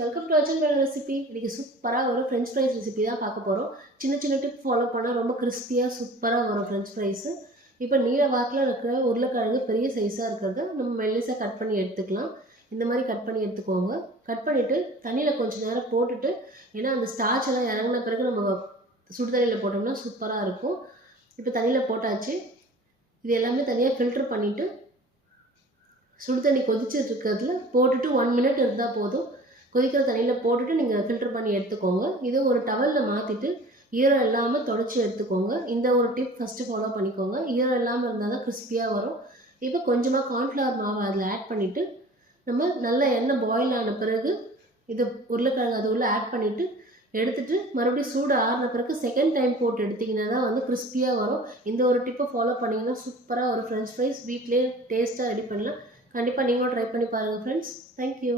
Welcome to Ajan recipe. இன்றைக்கி சூப்பராக ஒரு ஃப்ரெஞ்ச் ஃப்ரைஸ் ரெசிபி தான் பார்க்க போகிறோம். சின்ன சின்ன டிப் ஃபாலோ பண்ணால் ரொம்ப கிறிஸ்பியாக சூப்பராக வரும் ஃப்ரெஞ்ச் ஃப்ரைஸு. இப்போ நீல வாக்கில் இருக்கிற உருளைக்கிழங்கு பெரிய சைஸாக இருக்கிறத நம்ம மெல்லிசாக கட் பண்ணி எடுத்துக்கலாம். இந்த மாதிரி கட் பண்ணி எடுத்துக்கோங்க. கட் பண்ணிவிட்டு தண்ணியில் கொஞ்சம் நேரம் போட்டுட்டு, ஏன்னா அந்த ஸ்டார்ச் எல்லாம் இறங்கின பிறகு நம்ம சுடு தண்ணியில் போட்டோம்னா சூப்பராக இருக்கும். இப்போ தண்ணியில் போட்டாச்சு. இது எல்லாமே தனியாக ஃபில்டர் பண்ணிவிட்டு சுடு தண்ணி கொதிச்சுட்டு இருக்கிறதுல போட்டுட்டு 1 மினிட் இருந்தால் போதும். கொதிக்கிற தண்ணியில் போட்டுட்டு நீங்கள் ஃபில்டர் பண்ணி எடுத்துக்கோங்க. இதை ஒரு டவலில் மாற்றிட்டு ஈரம் இல்லாமல் தொடச்சி எடுத்துக்கோங்க. இந்த ஒரு டிப் ஃபஸ்ட்டு ஃபாலோ பண்ணிக்கோங்க. ஈரம் இல்லாமல் இருந்தால் தான் கிறிஸ்பியாக வரும். இப்போ கொஞ்சமாக கார்ன்ஃப்ளவர் மாவு அதில் ஆட் பண்ணிவிட்டு நம்ம நல்ல எண்ணெய் பாயில் ஆன பிறகு இது உருளைக்கிழங்கு அது உள்ளே ஆட் பண்ணிவிட்டு எடுத்துகிட்டு மறுபடியும் சூடு ஆறின பிறகு செகண்ட் டைம் போட்டு எடுத்திங்கன்னா தான் வந்து கிறிஸ்பியாக வரும். இந்த ஒரு டிப்பை ஃபாலோ பண்ணிங்கன்னா சூப்பராக ஒரு ஃப்ரெஞ்ச் ஃப்ரைஸ் வீட்டிலே டேஸ்ட்டாக ரெடி பண்ணலாம். கண்டிப்பாக நீங்களும் ட்ரை பண்ணி பாருங்கள் ஃப்ரெண்ட்ஸ். தேங்க்யூ.